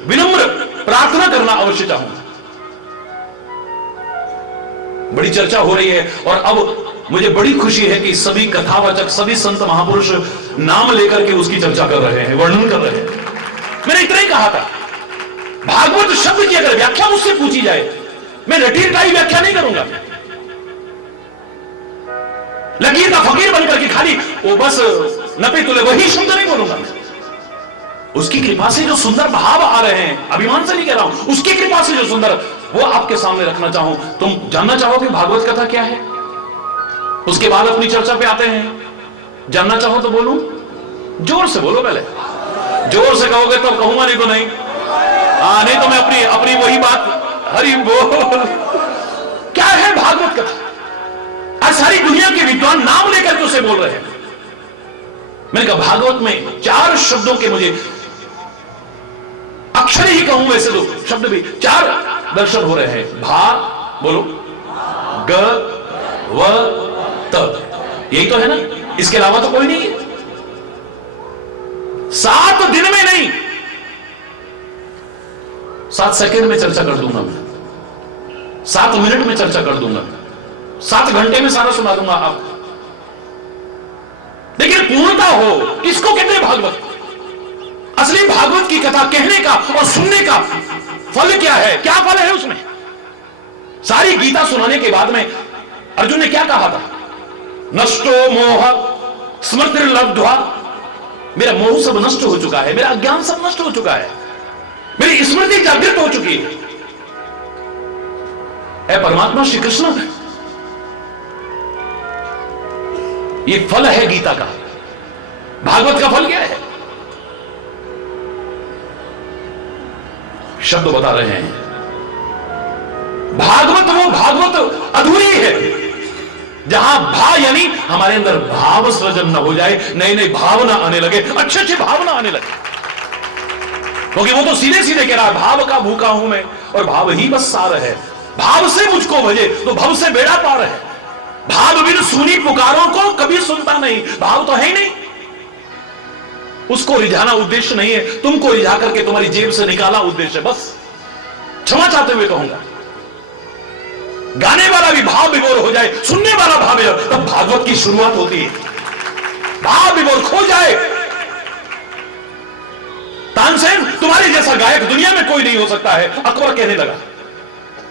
विनम्र प्रार्थना करना अवश्य चाहूंगा। बड़ी चर्चा हो रही है, और अब मुझे बड़ी खुशी है कि सभी कथावाचक, सभी संत महापुरुष नाम लेकर के उसकी चर्चा कर रहे हैं, वर्णन कर रहे हैं। मैंने इतना ही कहा था, भागवत शब्द की अगर व्याख्या मुझसे पूछी जाए, मैं रटी रटाई व्याख्या नहीं करूंगा। लकीर का फकीर बनकर के खाली वो बस नपे तुले वही शब्द नहीं बोलूंगा। उसकी कृपा से जो सुंदर भाव आ रहे हैं, अभिमान से नहीं कह रहा हूं, उसकी कृपा से जो सुंदर, वो आपके सामने रखना चाहूं। तुम जानना चाहोगे भागवत कथा क्या है? उसके बाद अपनी चर्चा पे आते हैं। जानना चाहो तो बोलूं? जोर से बोलो, पहले जोर से कहोगे तो कहूंगा, नहीं तो नहीं। नहीं तो मैं अपनी वही बात, हरि बोल। क्या है भागवत कथा? आज सारी दुनिया के विद्वान नाम लेकर के उसे बोल रहे हैं। मैंने कहा भागवत में 4 शब्दों के, मुझे अक्षर ही कहूं वैसे तो शब्द भी 4 दर्शन हो रहे हैं। भा बोलो, ग व त, यही तो है ना, इसके अलावा तो कोई नहीं है। 7 दिन में नहीं, 7 सेकंड में चर्चा कर दूंगा मैं, 7 मिनट में चर्चा कर दूंगा, 7 घंटे में सारा सुना दूंगा आपको। लेकिन पूर्णता हो, इसको कहते हैं भागवत। असली भागवत की कथा कहने का और सुनने का फल क्या है? क्या फल है उसमें? सारी गीता सुनाने के बाद में अर्जुन ने क्या कहा था? नष्टो मोह स्मृतिर्लब्ध्वा, मेरा मोह सब नष्ट हो चुका है, मेरा अज्ञान सब नष्ट हो चुका है, मेरी स्मृति जागृत हो चुकी है। परमात्मा श्री कृष्ण ये फल है गीता का। भागवत का फल क्या है? शब्द बता रहे हैं। भागवत अधूरी है जहां भा यानी हमारे अंदर भाव सृजन न हो जाए, नई नई भावना आने लगे, अच्छे अच्छे भावना आने लगे। क्योंकि वो तो सीधे सीधे कह रहा है भाव का भूखा हूं मैं और भाव ही बस सार है। भाव से मुझको भजे तो भव से बेड़ा पार है। भाव बिन सुनी पुकारों को कभी सुनता नहीं। भाव तो है ही नहीं, उसको रिझाना उद्देश्य नहीं है, तुमको रिझा करके तुम्हारी जेब से निकाला उद्देश्य। बस क्षमा चाहते हुए कहूंगा, गाने वाला भी भाव विभोर हो जाए, सुनने वाला भाव विभोर, तब भागवत की शुरुआत होती है। भाव विभोर खो जाए, तानसेन तुम्हारे जैसा गायक दुनिया में कोई नहीं हो सकता है। अकबर कहने लगा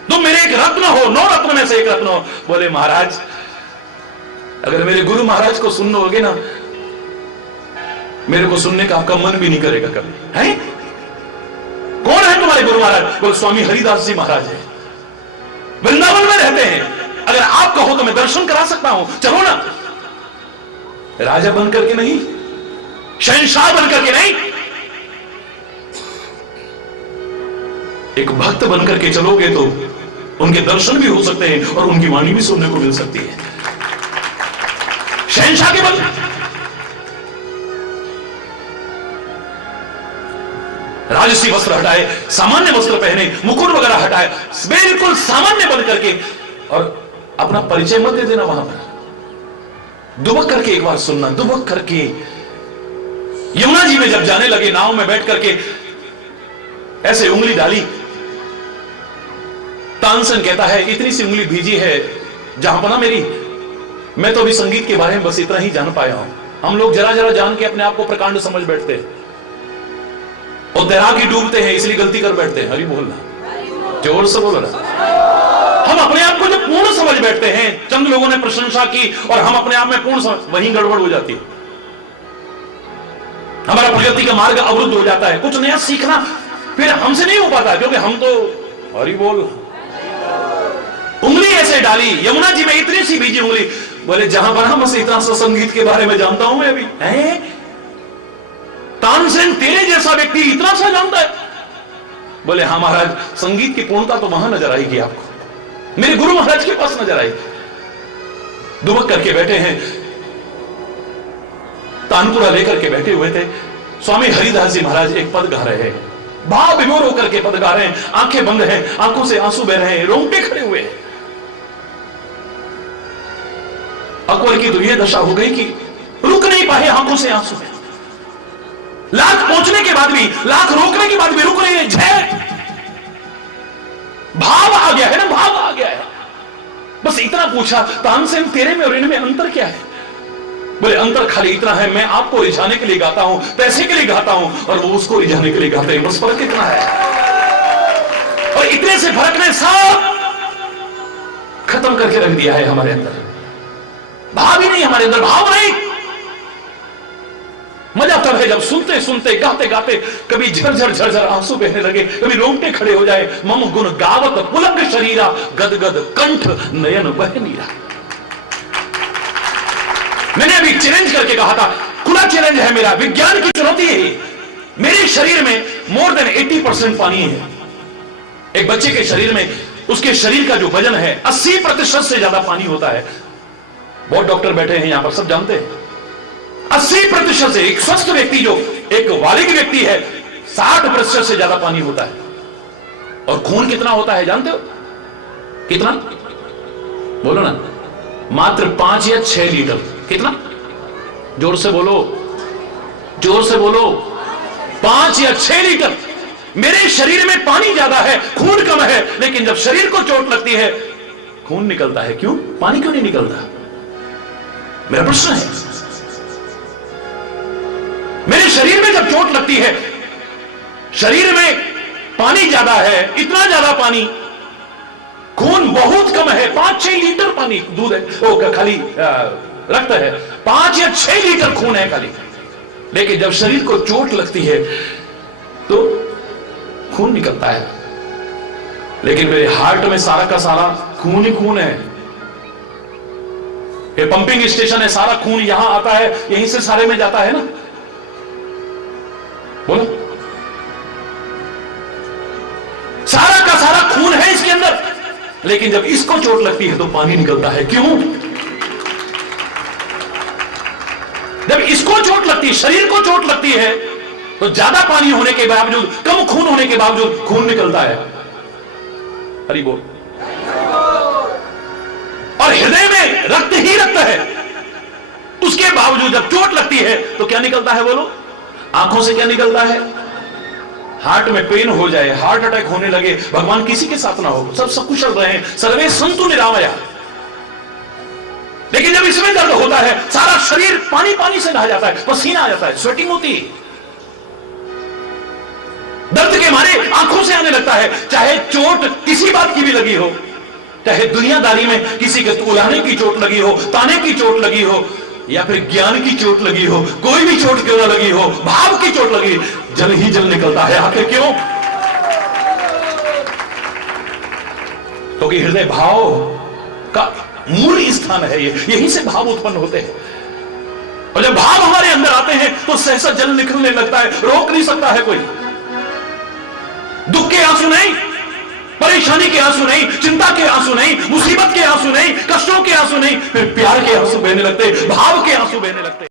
तुम मेरे एक रत्न हो, 9 रत्न में से एक रत्न हो। बोले महाराज अगर मेरे गुरु महाराज को सुनने होगे ना, मेरे को सुनने का आपका मन भी नहीं करेगा कभी। है कौन है तुम्हारे गुरु महाराज? बोले स्वामी हरिदास जी महाराज है, वृंदावन में रहते हैं। अगर आप कहो तो मैं दर्शन करा सकता हूं, चलो ना। राजा बन करके नहीं, शहंशाह बन करके नहीं, एक भक्त बन करके चलोगे तो उनके दर्शन भी हो सकते हैं और उनकी वाणी भी सुनने को मिल सकती है। शहंशाह के बल राजसी वस्त्र हटाए, सामान्य वस्त्र पहने, मुकुट वगैरह हटाए, बिल्कुल सामान्य बन करके, और अपना परिचय मत दे देना वहां पर। दुबक करके एक बार सुनना, दुबक करके। यमुना जी में जब जाने लगे, नाव में बैठ करके ऐसे उंगली डाली, तानसेन कहता है इतनी सी उंगली भीजी है जहां पर ना मेरी, मैं तो अभी संगीत के बारे में बस इतना ही जान पाया हूं। हम लोग जरा जरा जान के अपने आप को प्रकांड समझ बैठते हैं और तैराक ही डूबते हैं, इसलिए गलती कर बैठते हैं। हरी बोलना, जोर से बोलना। हम अपने आप को जब पूर्ण समझ बैठते हैं, चंद लोगों ने प्रशंसा की और हम अपने आप में पूर्ण समझ, वहीं गड़बड़ हो जाती है। हमारा प्रगति का मार्ग अवरुद्ध हो जाता है। कुछ नया सीखना फिर हमसे नहीं हो पाता, क्योंकि हम तो हरी बोल। उंगली ऐसे डाली यमुना जी में, इतनी सी बीजी उंगली। बोले जहां पर हम इतना सा संगीत के बारे में जानता हूं मैं अभी। है तानसेन तेरे जैसा व्यक्ति इतना सा जानता है? बोले हाँ महाराज, संगीत की पूर्णता तो वहां नजर आएगी आपको, मेरे गुरु महाराज के पास नजर आएगी। दुबक करके बैठे हैं, तानपुरा लेकर के बैठे हुए थे। स्वामी हरिदास जी महाराज एक पद गा रहे हैं, भाव विभोर होकर के पद गा रहे हैं, आंखें बंद हैं, आंखों से आंसू बह रहे हैं, रोंगटे खड़े हुए हैं। अकबर की तो यह दशा हो गई कि रुक नहीं पाए, आंखों से आंसू है। लाख पहुंचने के बाद भी, लाख रोकने के बाद भी रुक रही है। जय भाव आ गया है ना, भाव आ गया है। बस इतना पूछा, तानसेन तेरे में और इनमें अंतर क्या है? बोले अंतर खाली इतना है, मैं आपको रिझाने के लिए गाता हूं, पैसे के लिए गाता हूं, और वो उसको रिझाने के लिए गाते हैं। बस फर्क इतना है, और इतने से फर्क ने सब खत्म करके रख दिया है हमारे अंदर। भाव ही नहीं हमारे अंदर, भाव नहीं। मजा तब है जब सुनते सुनते, गाते गाते कभी झरझर झरझर आंसू बहने लगे, कभी रोंगटे खड़े हो जाए। मम गुण गावत पुलक शरीरा, गदगद कंठ नयन बह नीरा। मैंने अभी चैलेंज करके कहा था, खुला चैलेंज है मेरा, विज्ञान की चुनौती है। मेरे शरीर में मोर देन 80% पानी है। एक बच्चे के शरीर में, उसके शरीर का जो वजन है 80% से ज्यादा पानी होता है। बहुत डॉक्टर बैठे हैं यहां पर, सब जानते हैं 80% से। एक स्वस्थ व्यक्ति जो एक बालिग व्यक्ति है, 60% से ज्यादा पानी होता है। और खून कितना होता है जानते हो? कितना? बोलो ना, मात्र 5 या 6 लीटर। कितना? जोर से बोलो, जोर से बोलो। 5 या 6 लीटर। मेरे शरीर में पानी ज्यादा है, खून कम है, लेकिन जब शरीर को चोट लगती है खून निकलता है। क्यों? पानी क्यों नहीं निकलता? मेरा प्रश्न है। मेरे शरीर में जब चोट लगती है, शरीर में पानी ज्यादा है, इतना ज्यादा पानी, खून बहुत कम है, 5-6 लीटर पानी दूध है, वो खाली रक्त है, 5 या 6 लीटर खून है खाली। लेकिन जब शरीर को चोट लगती है तो खून निकलता है। लेकिन मेरे हार्ट में सारा का सारा खून ही खून है। ये पंपिंग स्टेशन है, सारा खून यहां आता है, यहीं से सारे में जाता है ना, बोलो। सारा का सारा खून है इसके अंदर, लेकिन जब इसको चोट लगती है तो पानी निकलता है। क्यों? जब इसको चोट लगती है, शरीर को चोट लगती है, तो ज्यादा पानी होने के बावजूद, कम खून होने के बावजूद खून निकलता है। हरि बोल। और हृदय में रक्त ही रक्त है, उसके बावजूद जब चोट लगती है तो क्या निकलता है बोलो? आंखों से क्या निकलता है? हार्ट में पेन हो जाए, हार्ट अटैक होने लगे, भगवान किसी के साथ ना हो, सब सकुशल रहे, सर्वे संतु निरामया। लेकिन जब इसमें दर्द होता है, सारा शरीर पानी पानी से नहा जाता है, पसीना आ जाता है, स्वेटिंग होती है, दर्द के मारे आंखों से आने लगता है। चाहे चोट किसी बात की भी लगी हो, चाहे दुनियादारी में किसी के उलाने की चोट लगी हो, ताने की चोट लगी हो, या फिर ज्ञान की चोट लगी हो, कोई भी चोट क्यों ना लगी हो, भाव की चोट लगी, जल ही जल निकलता है। आखिर क्यों? क्योंकि हृदय भाव का मूल स्थान है, यहीं से भाव उत्पन्न होते हैं। और जब भाव हमारे अंदर आते हैं तो सहसा जल निकलने लगता है, रोक नहीं सकता है कोई। दुख के आंसू नहीं, परेशानी के आंसू नहीं, चिंता के आंसू नहीं, मुसीबत के आंसू नहीं, कष्टों के आंसू नहीं, फिर प्यार के आंसू बहने लगते, भाव के आंसू बहने लगते।